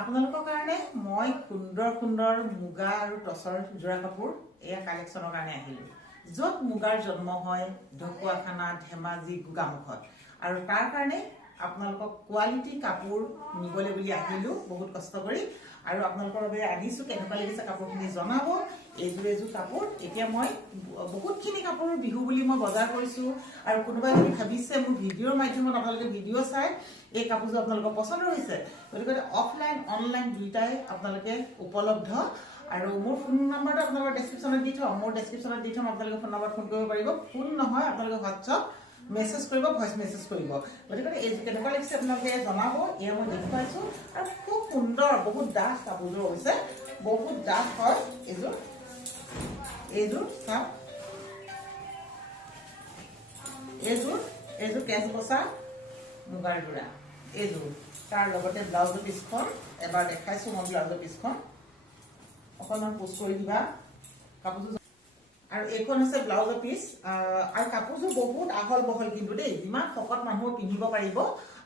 আপোনালোকৰ কাৰণে মই সুন্দৰ সুন্দৰ মুগা আৰু টচৰ জোৰা কাপোৰ এয়া কালেকশ্যনৰ কাৰণে আহিলোঁ। য'ত মুগাৰ জন্ম হয় ঢকুৱাখানা, ধেমাজি, গোগামুখত, আৰু তাৰ কাৰণে আপোনালোকক কোৱালিটি কাপোৰ নিবলৈ বুলি আহিলোঁ বহুত কষ্ট কৰি। আৰু আপোনালোকৰ বাবে আনিছোঁ, কেনেকুৱা লাগিছে কাপোৰখিনি জনাব। এইযোৰ কাপোৰ এতিয়া মই বহুতখিনি কাপোৰ বিহু বুলি মই বজাৰ কৰিছোঁ, আৰু কোনোবাই যদি ভাবিছে মোৰ ভিডিঅ'ৰ মাধ্যমত আপোনালোকে ভিডিঅ' চাই এই কাপোৰযোৰ আপোনালোকৰ পচন্দ হৈছে, গতিকে অফলাইন অনলাইন দুইটাই আপোনালোকে উপলব্ধ। আৰু মোৰ ফোন নম্বৰটো আপোনালোকৰ ডেছক্ৰিপশ্যনত দি থ'ম, আপোনালোকে ফোন নম্বৰত ফোন কৰিব পাৰিব। ফোন নহয়, আপোনালোকে হোৱাটছআপ মেছেজ কৰিব, ভইচ মেছেজ কৰিব। গতিকে এই কেনেকুৱা লাগিছে আপোনালোকে জনাব। এয়া মই দেখুৱাইছোঁ, আৰু খুব সুন্দৰ বহুত ডাঠ কাপোৰযোৰ হৈছে, বহুত ডাঠ হয় এইযোৰ চাওক, এইযোৰ কেঁচ বচা মুগাৰ যোৰা এইযোৰ। তাৰ লগতে ব্লাউজৰ পিছখন এবাৰ দেখাইছোঁ মই, ব্লাউজৰ পিছখন অকণমান পোষ্ট কৰি দিবা কাপোৰযোৰ। আৰু এইখন হৈছে ব্লাউজৰ পিচ, আৰু কাপোৰযোৰ বহুত আহল বহল কিন্তু দেই, যিমান শকত মানুহ পিন্ধিব পাৰিব,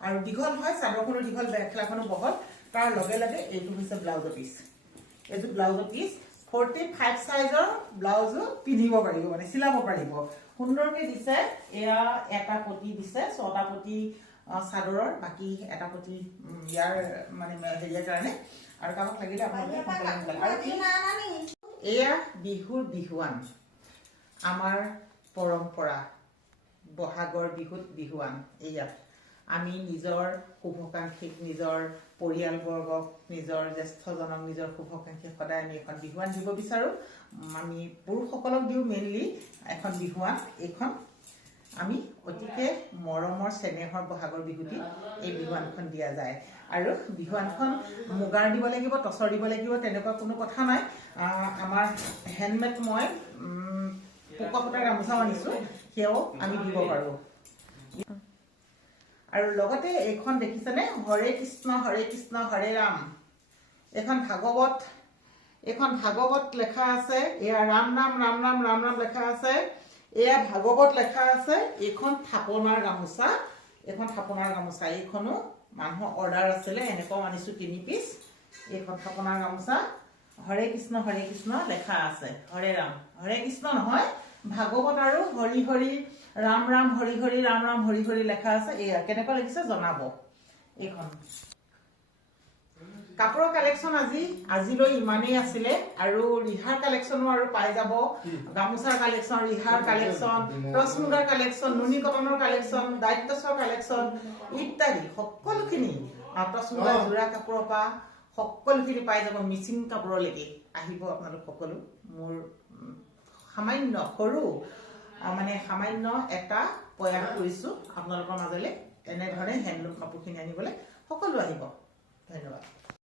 আৰু দীঘল হয়, চাদৰখনো দীঘল, মেখেলাখনো বহল। তাৰ লগে লগে এইটো হৈছে ব্লাউজৰ পিচ, এইযোৰ ব্লাউজৰ পিচ 45 চাইজৰ ব্লাউজো পিন্ধিব পাৰিব, মানে চিলাব পাৰিব। সুন্দৰকৈ দিছে, এয়া এটা পতি দিছে, 6টা পতি চাদৰৰ, বাকী এটা পতি ইয়াৰ মানে হেৰিয়াৰ কাৰণে। আৰু কামত লাগিলে আপোনালোকে এয়া বিহুৰ বিহুৱান, আমাৰ পৰম্পৰা বহাগৰ বিহুত বিহুৱান। এয়া আমি নিজৰ শুভাকাংক্ষীক, নিজৰ পৰিয়ালবৰ্গক, নিজৰ জ্যেষ্ঠজনক, নিজৰ শুভাকাংক্ষীক সদায় আমি এখন বিহুৱান দিব বিচাৰোঁ। আমি পুৰুষসকলক দিওঁ মেইনলি এখন বিহুৱান। এইখন আমি অতিকে মৰমৰ চেনেহৰ বহাগৰ বিহুটি এই বিহুৱানখন দিয়া যায়। আৰু বিহুৱানখন মুগাৰ দিব লাগিব, টচৰ দিব লাগিব, তেনেকুৱা কোনো কথা নাই। আমাৰ হেণ্ডমেড মই পকা সূতাৰ গামোচাও আনিছোঁ, সেয়াও আমি দিব পাৰোঁ। আৰু লগতে এইখন দেখিছেনে, হৰে কৃষ্ণ হৰে ৰাম, এইখন ভাগৱত লেখা আছে। এয়া ৰাম নাম লেখা আছে, এয়া ভাগৱত লেখা আছে। এইখন থাপনাৰ গামোচা, এইখনো মানুহৰ অৰ্ডাৰ আছিলে, এনেকুৱাও আনিছোঁ 3 পিচ। এইখন থাপনাৰ গামোচা, হৰে কৃষ্ণ লেখা আছে, হৰে ৰাম, হৰে কৃষ্ণ নহয়, ভাগৱত আৰু হৰি হৰি ৰাম ৰাম হৰি হৰি ৰাম ৰাম হৰি হৰি লেখা আছে। এয়া কেনেকুৱা লাগিছে জনাব। এইখন কাপোৰৰ কালেকশ্যন আজিলৈ ইমানেই আছিলে, আৰু ৰিহাৰ কালেকশ্যনো আৰু পাই যাব। গামোচাৰ কালেকশ্যন, ৰিহাৰ কালেকশ্যন, টচ মুগাৰ কালেকশ্যন, নুনি কটনৰ কালেকশ্যন, ডাইট টচৰ কালেকশ্যন ইত্যাদি সকলোখিনি, টচ মুগাৰ যোৰা কাপোৰৰ পৰা সকলোখিনি পাই যাব, মিচিং কাপোৰলৈকে আহিব আপোনালোক সকলো। মোৰ সামান্য এটা প্ৰয়াস কৰিছোঁ আপোনালোকৰ মাজলৈ, এনেধৰণে হেণ্ডলুম কাপোৰখিনি আনিবলৈ। সকলো আহিব। ধন্যবাদ।